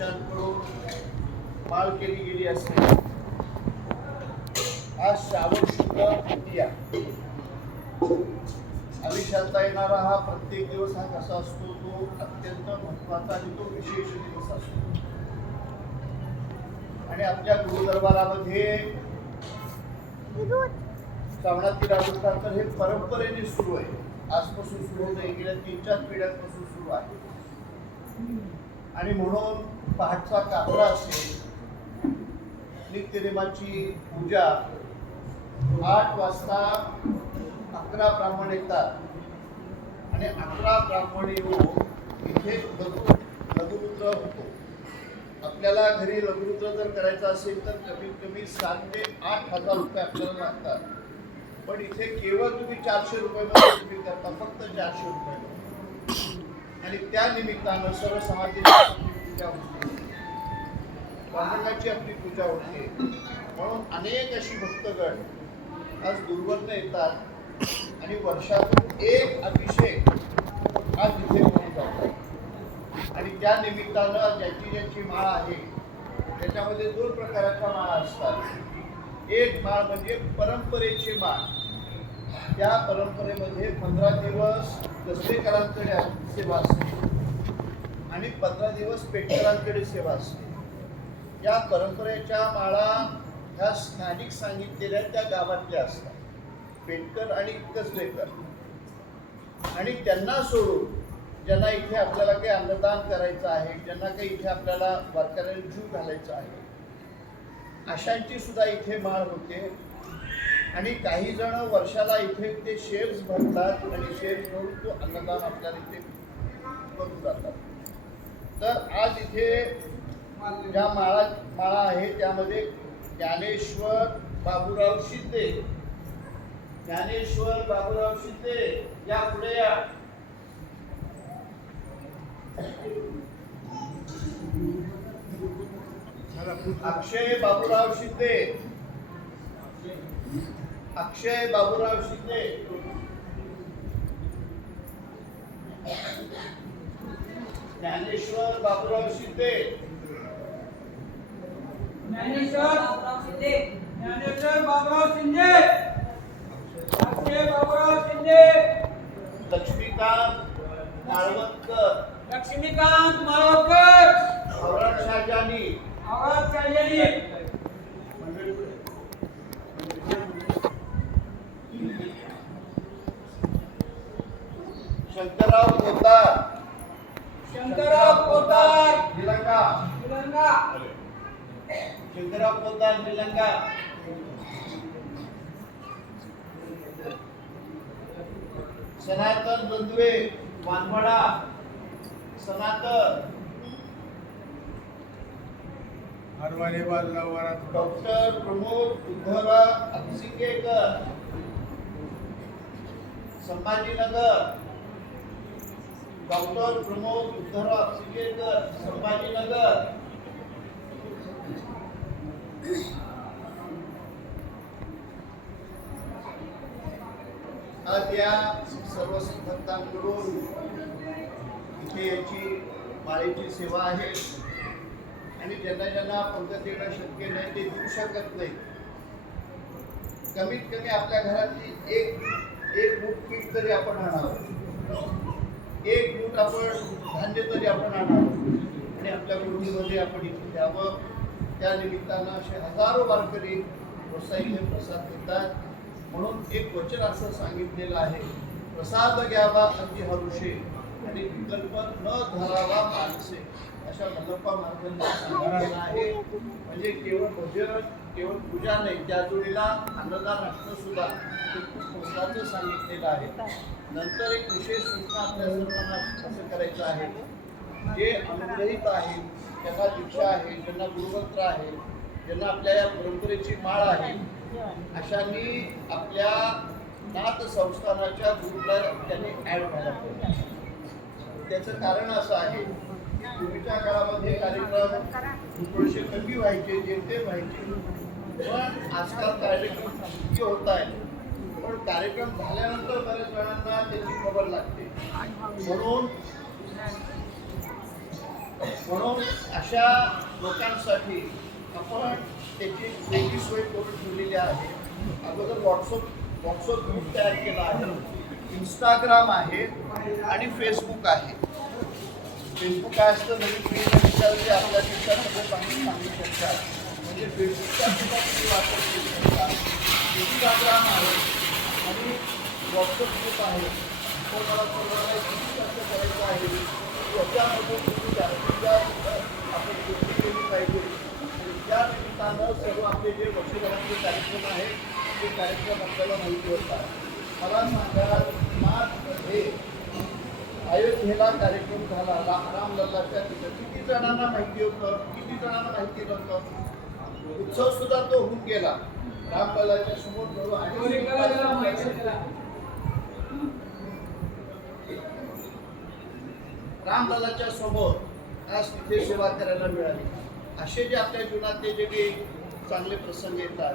वर्षांकडून माळ केली गेली असते. आज श्रावण शुद्ध तृतीया, आयुष्याचा येणारा हा प्रत्येक दिवस हा कसा असतो, तो अत्यंत महत्वाचा आणि तो विशेष दिवस असतो. आणि आपल्या गुरुदरबारामध्ये श्रावणातील अनुष्ठान तर हे परंपरेने सुरू आहे. आजपासून सुरू होत आहे, गेल्या 3-4 पिढ्यांपासून सुरू आहे. आणि म्हणून पहाटचा कापरा असेल, नित्यनेमाची पूजा 8 वाजता 11 ब्राह्मण येतात आणि 11 ब्राह्मण येऊन इथे लघुरुद्र होतो. आपल्याला घरी लघुरुद्र जर करायचा असेल तर कमीत कमी 7,000 ते 8,000 रुपये आपल्याला लागतात. पण इथे केवळ तुम्ही 400 रुपयामध्ये तुम्ही करता, फक्त 400 रुपये. आणि त्या निमित्तानं सर्व समाजाची पूजा होते, ब्राह्मणाची आपली पूजा होते. म्हणून अनेक अशी भक्तगण आज दूरवरनं येतात आणि वर्षातून एक अभिषेक आज इथे होऊन जातो. आणि त्या निमित्तानं ज्याची माळ आहे त्याच्यामध्ये 2 प्रकारच्या माळा असतात. एक माळ म्हणजे परंपरेची माळ. त्या परंपरेमध्ये 15 दिवस दसरेकरांकडे सेवा असते आणि 15 दिवस पेटकरांकडे सेवा असते. या परंपरेच्या माळा ह्या स्थानिक सांगितलेल्या त्या गावातल्या असतात, पेटकर आणि कसबेकर. आणि त्यांना सोडून ज्यांना इथे आपल्याला काही अन्नदान करायचं आहे, ज्यांना काही इथे आपल्याला वारकऱ्यांना जीव घालायचा आहे, अशांची सुद्धा इथे माळ होते. आणि काही जण वर्षाला इथे ते शेअर्स भरतात आणि शेअर्स भरून तो अन्नदान आपल्याला इथे करून जातात. तर आज इथे ज्या माळा आहे त्यामध्ये ज्ञानेश्वर बाबूराव शिंदे, ज्ञानेश्वर बाबूराव शिंदे या पुढे या. अक्षय बाबूराव शिंदे, अक्षय बाबूराव शिंदे, ज्ञानेश्वर बाबूराव शिंदे, ज्ञानेश्वर बाबूराव शिंदे, ज्ञानेश्वर बाबूराव शिंदे, अक्षय बाबूराव शिंदे, लक्ष्मीकांत माळवणकर, लक्ष्मीकांत माळवणकर, औरंग शाहजानी, औरंग शाहजानी, शंकरराव पोतार, शंकरराव पोतार, निलंगा, निलंगा, शंकरराव पोतार निलंगा, सनातन बंधुवे वानवडा, सनातन, हरवारे बाजूराव डॉक्टर प्रमोद उद्धवराव अपसिंगेकर, संभाजीनगर, डॉक्टर प्रमोद उद्धवराव अपसिंगेकर, संभाजीनगर. आज या सर्व भक्तांकडून इथे याची माळेची सेवा आहे. आणि ज्यांना पंगत देणं शक्य नाही, ते देऊ शकत नाही, कमीत कमी आपल्या घरातली एक मूठ पीठ तरी आपण आणावं, एक मूठ आपण धान्य तरी आपण आणावं आणि आपल्या गुरुमध्ये आपण इथे द्यावं. त्या निमित्तानं असे हजारो वारकरी इथे प्रसाद देतात. म्हणून एक वचन असं सांगितलेलं आहे, प्रसाद घ्यावा अति हरुषे आणि विकल्प न धरावा मानसे. अशा मल्लप्पा महाराजांनी सांगितलेलं आहे. म्हणजे केवळ भजन, केवळ पूजा नाही, त्या जोडीला अन्नदान असणं सुद्धा हे खूप महत्त्वाचं सांगितलेलं आहे. नंतर एक विशेष सूचना आपल्या सर्वांना असं करायचं आहे, जे अनुग्रहित आहे, ज्यांना दीक्षा आहे, ज्यांना गुरुमंत्र आहे, ज्यांना आपल्या या परंपरेची माळ आहे, अशांनी आपल्या नाथ संस्थानाच्या ग्रुपला त्यांनी ॲड व्हायला पाहिजे. त्याचं कारण असं आहे, पूर्वीच्या काळामध्ये कार्यक्रम थोडेसे कमी व्हायचे, जेमतेम व्हायचे. पण आजकाल कार्यक्रम किती होत आहे, पण कार्यक्रम झाल्यानंतर बऱ्याच जणांना त्याची खबर लागते. म्हणून म्हणून अशा लोकांसाठी आपण त्याची वेगळी सोय करून ठेवलेली आहे. अगोदर व्हॉट्सअप ग्रुप तयार केला आहे, इंस्टाग्राम आहे आणि फेसबुक आहे. फेसबुक काय असतं नवीन पिढीला विचारते आपल्यापेक्षा सगळं चांगली सांगू शकतात. म्हणजे फेसबुकचा सुद्धा तुम्ही वापर करू शकता. इंस्टाग्राम आहे आणि व्हॉट्सअप ग्रुप आहे. तो मला सर्वांना किती कसं करायचं आहे याच्यामधून तुम्ही जास्तीत जास्त आपण कृती केली पाहिजे. आणि त्या निमित्तानं सर्व आपले जे वर्षभरातले कार्यक्रम आहेत ते कार्यक्रम आपल्याला माहिती होतात. मला सांगा मार्चमध्ये अयोध्येला कार्यक्रम झाला रामलल्लाच्या तिथं किती जणांना माहिती होतं, किती जणांना माहिती नव्हतं. उत्सव सुद्धा तो होऊन गेला रामलल्लाच्या समोर रामलल्लाच्या समोर आज तिथे सेवा करायला मिळाली. असे जे आपल्या जीवनातले जे काही चांगले प्रसंग येतात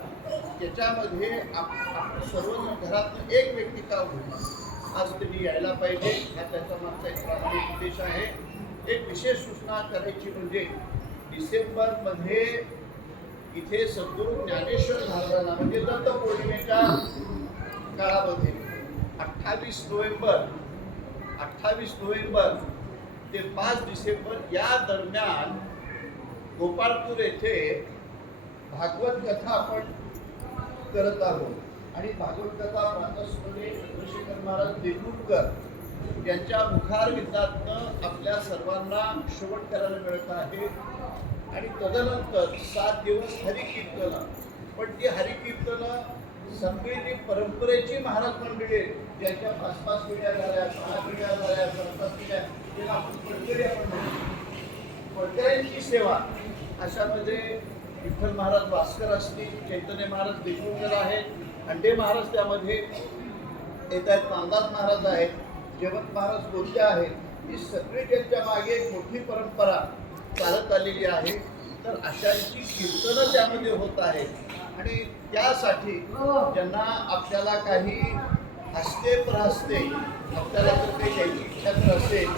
त्याच्यामध्ये आपण सर्वजण घरातून एक व्यक्ती का होईल आज तुम्ही यायला पाहिजे. हा त्याचा मागचा एक प्रामाणिक उद्देश आहे. एक विशेष सूचना करायची म्हणजे डिसेंबरमध्ये इथे सद्गुरू ज्ञानेश्वर महाराजांना म्हणजे दत्त पौर्णिमेच्या काळामध्ये 28 नोव्हेंबर ते 5 डिसेंबर या दरम्यान गोपाळपूर येथे भागवत कथा आपण करत आहोत. आणि भागवत कथा प्रातस्मरणी चंद्रशेखर महाराज देगलूरकर यांच्या मुखारविंदातनं आपल्या सर्वांना श्रवण करायला मिळत आहे. आणि तदनंतर 7 दिवस हरिकीर्तनं. पण ती हरिकीर्तनं सगळी परंपरेची महाराज मंडळी ज्याच्या 5-5 पिढ्या झाल्या, 6 पिढ्या झाल्या, 7 पिढ्या, त्याला आपण पडकरी आपण म्हणतो. पडकऱ्यांची सेवा अशामध्ये विठ्ठल महाराज भास्कर असतील, चैतन्य महाराज देशमुखकर आहेत, अंडे महाराज त्यामध्ये येत आहेत, नामदास महाराज आहेत, जगत महाराज बोलते आहेत. ही सगळी त्यांच्या मागे एक मोठी परंपरा चालत आलेली आहे. तर अशांची कीर्तनं त्यामध्ये होत आहेत. आणि त्यासाठी ज्यांना आपल्याला काही हसते प्रहसते आपल्याला जर काही द्यायची इच्छा जर असेल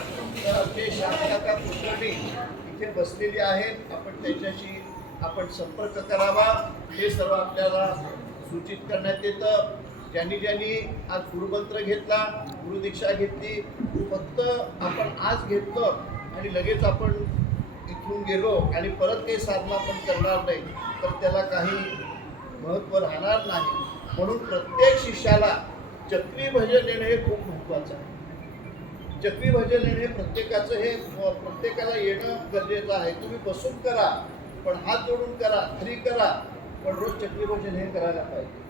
तर आमचे शांतका कुलकर्णी इथे बसलेली आहेत. आपण त्यांच्याशी आपण संपर्क करावा हे सर्व आपल्याला सूचित करण्यात येतं. ज्यांनी आज गुरुमंत्र घेतला, गुरुदीक्षा घेतली, फक्त आपण आज घेतलं आणि लगेच आपण इथून गेलो आणि परत काही साधना आपण करणार नाही तर त्याला काही महत्त्व राहणार नाही. म्हणून प्रत्येक शिष्याला चक्री भजन येणं हे खूप महत्त्वाचं आहे. चक्री भजन येणे प्रत्येकाचं हे प्रत्येकाला येणं गरजेचं आहे. तुम्ही बसून करा पण हात जोडून करा, घरी करा, पण रोज चक्री भजन हे करायला पाहिजे.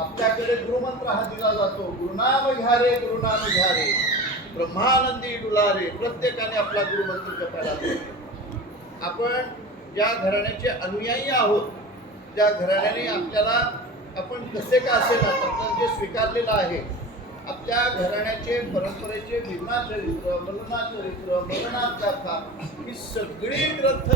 आपल्याकडे गुरुमंत्र हा दिला जातो, गुरुनाम घ्या रे, गुरुनाम घ्या रे, ब्रह्मानंदी डुलारे. प्रत्येकाने आपला गुरुमंत्र जपायला पाहिजे. आपण ज्या घराण्याचे अनुयायी आहोत त्या घराण्याने आपल्याला आपण कसे का असेल आपण जे स्वीकारलेलं आहे आपल्या घराण्याचे परंपरेचे विघ्ना चरित्र, मलना चरित्र, मलनाथ गाथा ही सगळी ग्रंथ